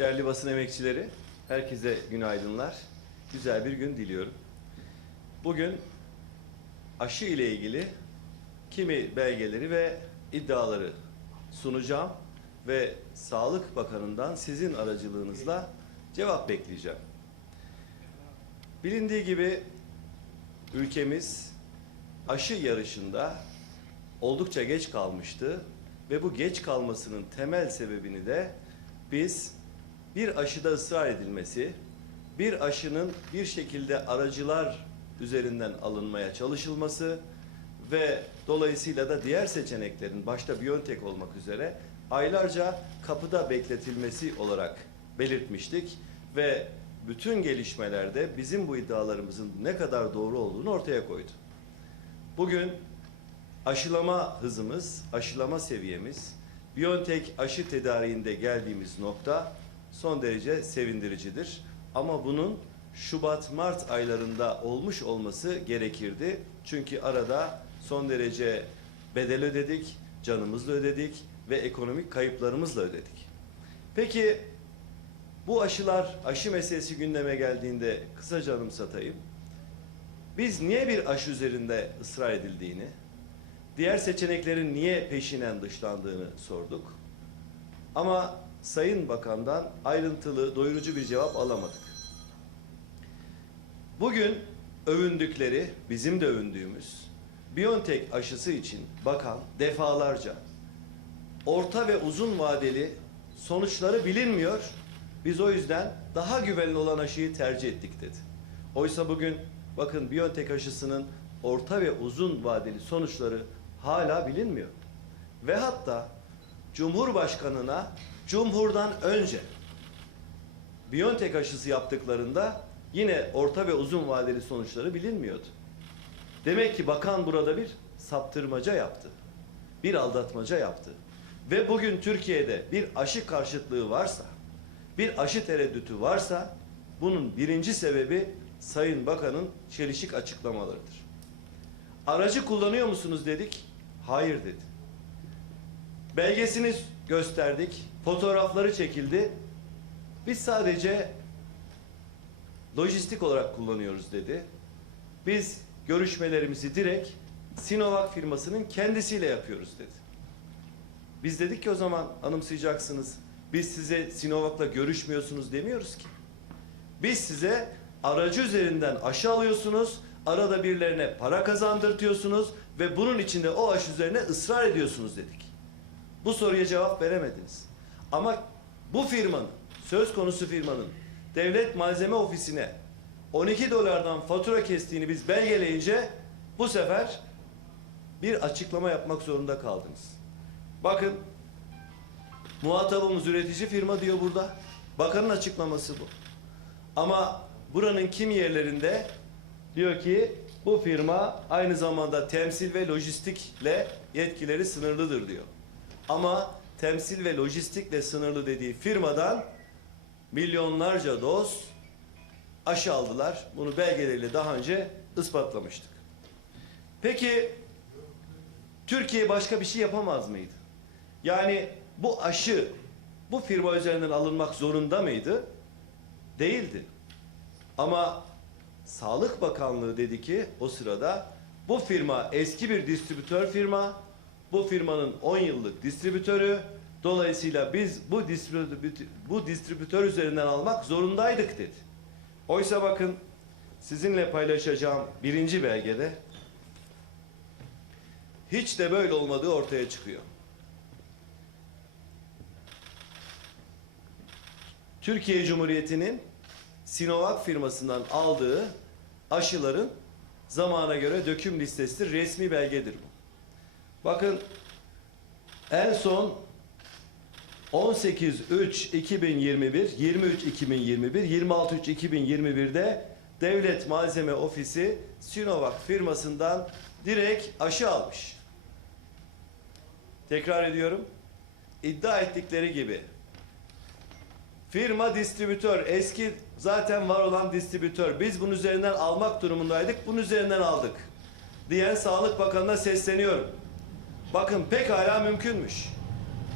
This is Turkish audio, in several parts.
Değerli basın emekçileri, herkese günaydınlar. Güzel bir gün diliyorum. Bugün aşı ile ilgili kimi belgeleri ve iddiaları sunacağım ve Sağlık Bakanı'ndan sizin aracılığınızla cevap bekleyeceğim. Bilindiği gibi ülkemiz aşı yarışında oldukça geç kalmıştı ve bu geç kalmasının temel sebebini de biz bir aşıda ısrar edilmesi, bir aşının bir şekilde aracılar üzerinden alınmaya çalışılması ve dolayısıyla da diğer seçeneklerin başta Biontech olmak üzere aylarca kapıda bekletilmesi olarak belirtmiştik ve bütün gelişmelerde bizim bu iddialarımızın ne kadar doğru olduğunu ortaya koydu. Bugün aşılama hızımız, aşılama seviyemiz, Biontech aşı tedariğinde geldiğimiz nokta son derece sevindiricidir. Ama bunun Şubat-Mart aylarında olmuş olması gerekirdi. Çünkü arada son derece bedel ödedik, canımızla ödedik ve ekonomik kayıplarımızla ödedik. Peki bu aşılar, aşı meselesi gündeme geldiğinde kısaca anımsatayım. Biz niye bir aşı üzerinde ısrar edildiğini, diğer seçeneklerin niye peşinen dışlandığını sorduk. Ama Sayın Bakan'dan ayrıntılı, doyurucu bir cevap alamadık. Bugün övündükleri, bizim de övündüğümüz Biontech aşısı için bakan defalarca orta ve uzun vadeli sonuçları bilinmiyor. Biz o yüzden daha güvenli olan aşıyı tercih ettik dedi. Oysa bugün bakın Biontech aşısının orta ve uzun vadeli sonuçları hala bilinmiyor. Ve hatta Cumhurbaşkanına Cumhurdan önce Biontech aşısı yaptıklarında yine orta ve uzun vadeli sonuçları bilinmiyordu. Demek ki bakan burada bir saptırmaca yaptı. Bir aldatmaca yaptı. Ve bugün Türkiye'de bir aşı karşıtlığı varsa, bir aşı tereddütü varsa bunun birinci sebebi Sayın Bakan'ın çelişik açıklamalarıdır. Aracı kullanıyor musunuz dedik. Hayır dedi. Belgesini gösterdik. Fotoğrafları çekildi. Biz sadece lojistik olarak kullanıyoruz dedi. Biz görüşmelerimizi direkt Sinovac firmasının kendisiyle yapıyoruz dedi. Biz dedik ki o zaman anımsayacaksınız. Biz size Sinovac'la görüşmüyorsunuz demiyoruz ki. Biz size aracı üzerinden aşı alıyorsunuz, arada birilerine para kazandırtıyorsunuz ve bunun içinde o aşı üzerine ısrar ediyorsunuz dedik. Bu soruya cevap veremediniz. Ama bu firmanın, söz konusu firmanın devlet malzeme ofisine 12 dolardan fatura kestiğini biz belgeleyince bu sefer bir açıklama yapmak zorunda kaldınız. Bakın muhatabımız üretici firma diyor burada. Bakanın açıklaması bu. Ama buranın kim yerlerinde diyor ki bu firma aynı zamanda temsil ve lojistikle yetkileri sınırlıdır diyor. Ama temsil ve lojistikle sınırlı dediği firmadan milyonlarca doz aşı aldılar. Bunu belgeleriyle daha önce ispatlamıştık. Peki Türkiye başka bir şey yapamaz mıydı? Yani bu aşı bu firma üzerinden alınmak zorunda mıydı? Değildi. Ama Sağlık Bakanlığı dedi ki o sırada bu firma eski bir distribütör firma. Bu firmanın 10 yıllık distribütörü. Dolayısıyla biz bu distribütör, bu distribütör üzerinden almak zorundaydık dedi. Oysa bakın sizinle paylaşacağım birinci belgede hiç de böyle olmadığı ortaya çıkıyor. Türkiye Cumhuriyeti'nin Sinovac firmasından aldığı aşıların zamana göre döküm listesidir. Resmi belgedir bu. Bakın en son 18-3-2021, 23-2021, 26-3-2021'de Devlet Malzeme Ofisi Sinovac firmasından direkt aşı almış. Tekrar ediyorum. İddia ettikleri gibi Firma distribütör, eski zaten var olan distribütör. Biz bunun üzerinden almak durumundaydık, bunun üzerinden aldık. Diyen Sağlık Bakanı'na sesleniyorum. Bakın pekala mümkünmüş.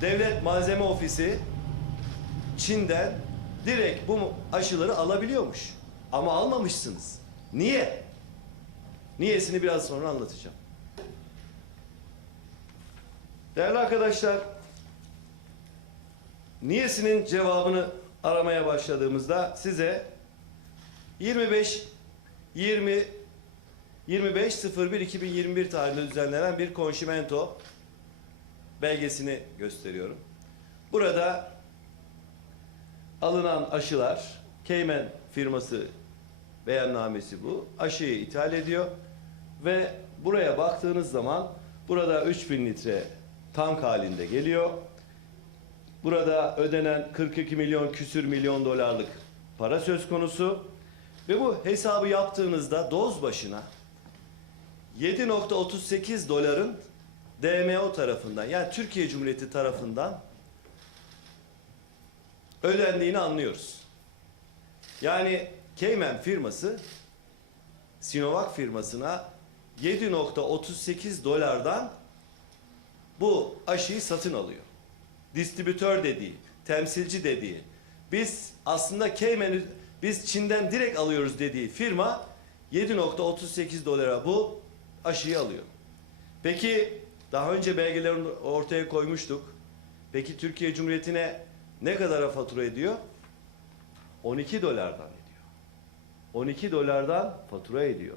Devlet Malzeme Ofisi Çin'den direkt bu aşıları alabiliyormuş. Ama almamışsınız. Niye? Niyesini biraz sonra anlatacağım. Değerli arkadaşlar, niyesinin cevabını aramaya başladığımızda size 25 20 25.01.2021 tarihinde düzenlenen bir konşimento belgesini gösteriyorum. Burada alınan aşılar, Cayman firması beyannamesi bu. Aşıyı ithal ediyor ve buraya baktığınız zaman burada 3000 litre tank halinde geliyor. Burada ödenen 42 milyon küsür milyon dolarlık para söz konusu. Ve bu hesabı yaptığınızda doz başına 7.38 doların DMO tarafından yani Türkiye Cumhuriyeti tarafından ödendiğini anlıyoruz. Yani Cayman firması Sinovac firmasına 7.38 dolardan bu aşıyı satın alıyor. Distribütör dediği, temsilci dediği. Biz aslında Cayman'ı biz Çin'den direkt alıyoruz dediği firma 7.38 dolara bu aşıyı alıyor. Peki daha önce belgelerini ortaya koymuştuk. Peki Türkiye Cumhuriyeti'ne ne kadara fatura ediyor? 12 dolardan ediyor. 12 dolardan fatura ediyor.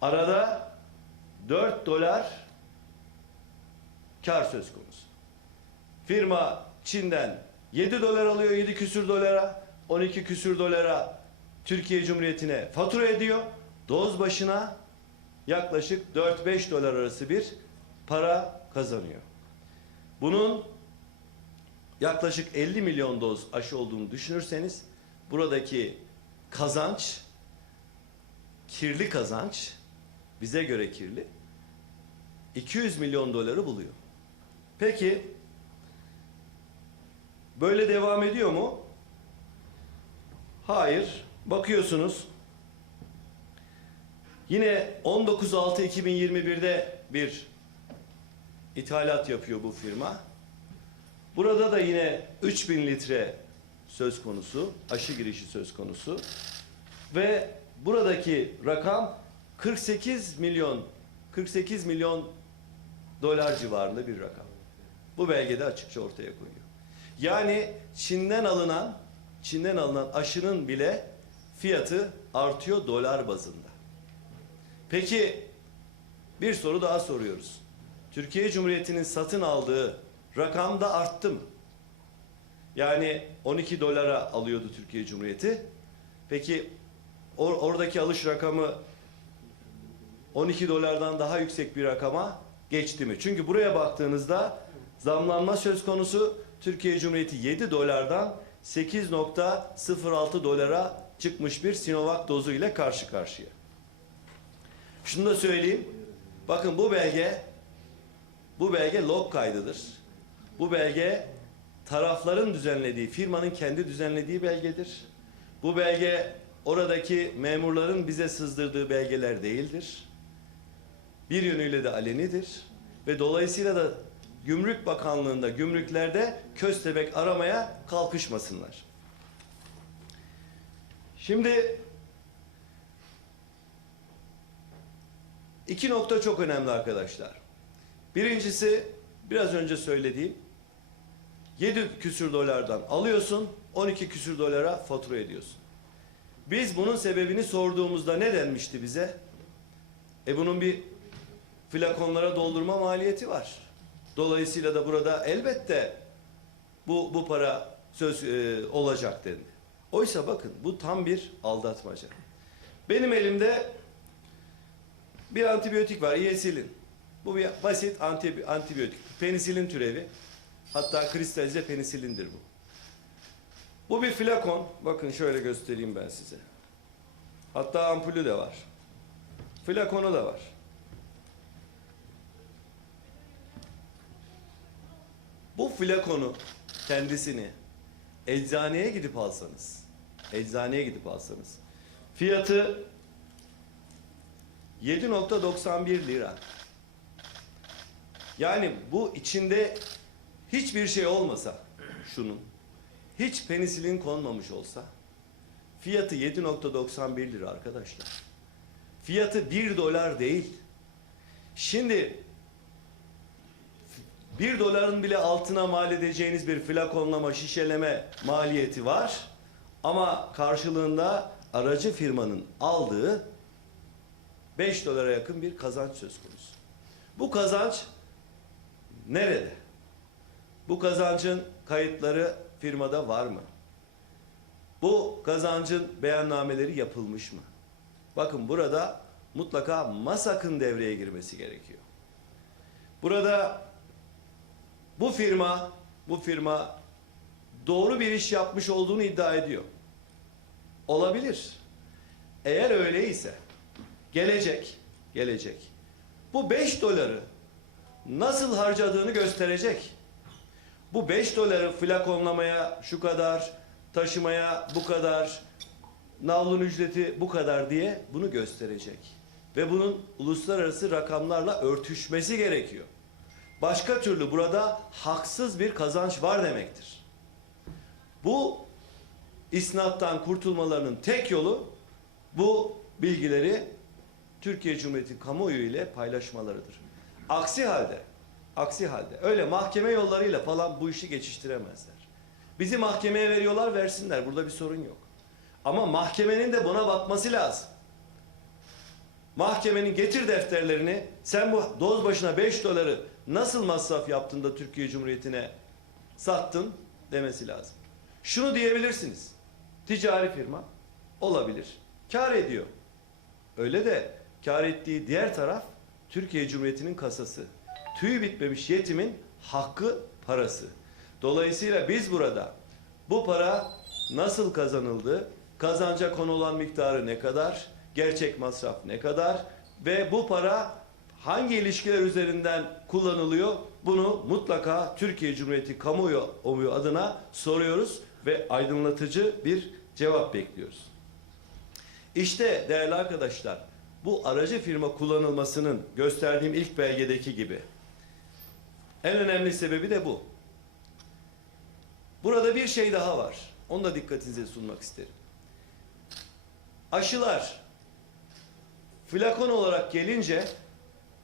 Arada 4 dolar kar söz konusu. Firma Çin'den 7 dolar alıyor 7 küsür dolara 12 küsür dolara Türkiye Cumhuriyeti'ne fatura ediyor. Doz başına yaklaşık 4-5 dolar arası bir para kazanıyor. Bunun yaklaşık 50 milyon doz aşı olduğunu düşünürseniz buradaki kazanç kirli kazanç bize göre kirli 200 milyon doları buluyor. Peki böyle devam ediyor mu? Hayır. Bakıyorsunuz Yine 19.6.2021'de bir ithalat yapıyor bu firma. Burada da yine 3000 litre söz konusu, aşı girişi söz konusu. Ve buradaki rakam 48 milyon 48 milyon dolar civarında bir rakam. Bu belgede açıkça ortaya koyuyor. Yani Çin'den alınan Çin'den alınan aşının bile fiyatı artıyor dolar bazında. Peki bir soru daha soruyoruz. Türkiye Cumhuriyeti'nin satın aldığı rakam da arttı mı? Yani 12 dolara alıyordu Türkiye Cumhuriyeti. Peki or- oradaki alış rakamı 12 dolardan daha yüksek bir rakama geçti mi? Çünkü buraya baktığınızda zamlanma söz konusu Türkiye Cumhuriyeti 7 dolardan 8.06 dolara çıkmış bir Sinovac dozu ile karşı karşıya. Şunu da söyleyeyim. Bakın bu belge bu belge log kaydıdır. Bu belge tarafların düzenlediği, firmanın kendi düzenlediği belgedir. Bu belge oradaki memurların bize sızdırdığı belgeler değildir. Bir yönüyle de alenidir ve dolayısıyla da Gümrük Bakanlığı'nda, gümrüklerde köstebek aramaya kalkışmasınlar. Şimdi iki nokta çok önemli arkadaşlar. Birincisi biraz önce söylediğim 7 küsür dolardan alıyorsun 12 küsür dolara fatura ediyorsun. Biz bunun sebebini sorduğumuzda ne denmişti bize? E bunun bir flakonlara doldurma maliyeti var. Dolayısıyla da burada elbette bu bu para söz e, olacak dendi. Oysa bakın bu tam bir aldatmaca. Benim elimde bir antibiyotik var, iyesilin. Bu bir basit anti, antibiyotik. Penisilin türevi. Hatta kristalize penisilindir bu. Bu bir flakon. Bakın şöyle göstereyim ben size. Hatta ampulü de var. Flakonu da var. Bu flakonu kendisini eczaneye gidip alsanız, eczaneye gidip alsanız fiyatı 7.91 lira. Yani bu içinde hiçbir şey olmasa şunun hiç penisilin konmamış olsa fiyatı 7.91 lira arkadaşlar. Fiyatı 1 dolar değil. Şimdi 1 doların bile altına mal edeceğiniz bir flakonlama, şişeleme maliyeti var. Ama karşılığında aracı firmanın aldığı 5 dolara yakın bir kazanç söz konusu. Bu kazanç nerede? Bu kazancın kayıtları firmada var mı? Bu kazancın beyannameleri yapılmış mı? Bakın burada mutlaka MASAK'ın devreye girmesi gerekiyor. Burada bu firma, bu firma doğru bir iş yapmış olduğunu iddia ediyor. Olabilir. Eğer öyleyse gelecek, gelecek. Bu 5 doları nasıl harcadığını gösterecek. Bu 5 doları flakonlamaya şu kadar, taşımaya bu kadar, navlun ücreti bu kadar diye bunu gösterecek. Ve bunun uluslararası rakamlarla örtüşmesi gerekiyor. Başka türlü burada haksız bir kazanç var demektir. Bu isnattan kurtulmalarının tek yolu bu bilgileri Türkiye Cumhuriyeti kamuoyu ile paylaşmalarıdır. Aksi halde, aksi halde öyle mahkeme yollarıyla falan bu işi geçiştiremezler. Bizi mahkemeye veriyorlar versinler burada bir sorun yok. Ama mahkemenin de buna bakması lazım. Mahkemenin getir defterlerini sen bu doz başına 5 doları nasıl masraf yaptın da Türkiye Cumhuriyeti'ne sattın demesi lazım. Şunu diyebilirsiniz. Ticari firma olabilir. Kar ediyor. Öyle de kar ettiği diğer taraf Türkiye Cumhuriyeti'nin kasası. Tüyü bitmemiş yetimin hakkı parası. Dolayısıyla biz burada bu para nasıl kazanıldı, kazanca konu olan miktarı ne kadar, gerçek masraf ne kadar ve bu para hangi ilişkiler üzerinden kullanılıyor bunu mutlaka Türkiye Cumhuriyeti kamuoyu adına soruyoruz ve aydınlatıcı bir cevap bekliyoruz. İşte değerli arkadaşlar bu aracı firma kullanılmasının gösterdiğim ilk belgedeki gibi en önemli sebebi de bu. Burada bir şey daha var. Onu da dikkatinize sunmak isterim. Aşılar flakon olarak gelince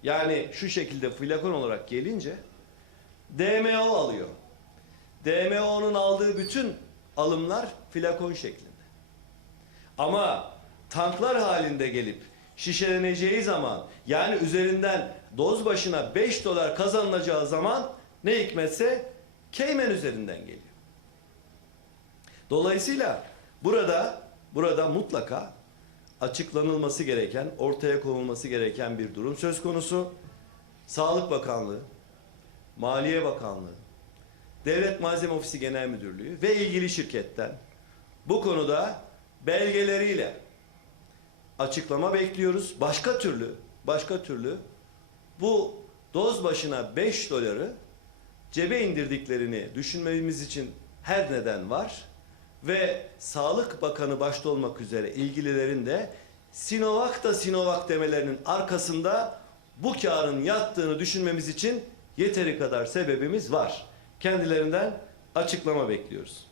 yani şu şekilde flakon olarak gelince DMO alıyor. DMO'nun aldığı bütün alımlar flakon şeklinde. Ama tanklar halinde gelip şişeleneceği zaman yani üzerinden doz başına 5 dolar kazanılacağı zaman ne hikmetse Cayman üzerinden geliyor. Dolayısıyla burada burada mutlaka açıklanılması gereken, ortaya konulması gereken bir durum söz konusu. Sağlık Bakanlığı, Maliye Bakanlığı, Devlet Malzeme Ofisi Genel Müdürlüğü ve ilgili şirketten bu konuda belgeleriyle açıklama bekliyoruz. Başka türlü, başka türlü bu doz başına 5 doları cebe indirdiklerini düşünmemiz için her neden var ve Sağlık Bakanı başta olmak üzere ilgililerin de Sinovac da Sinovac demelerinin arkasında bu karın yattığını düşünmemiz için yeteri kadar sebebimiz var. Kendilerinden açıklama bekliyoruz.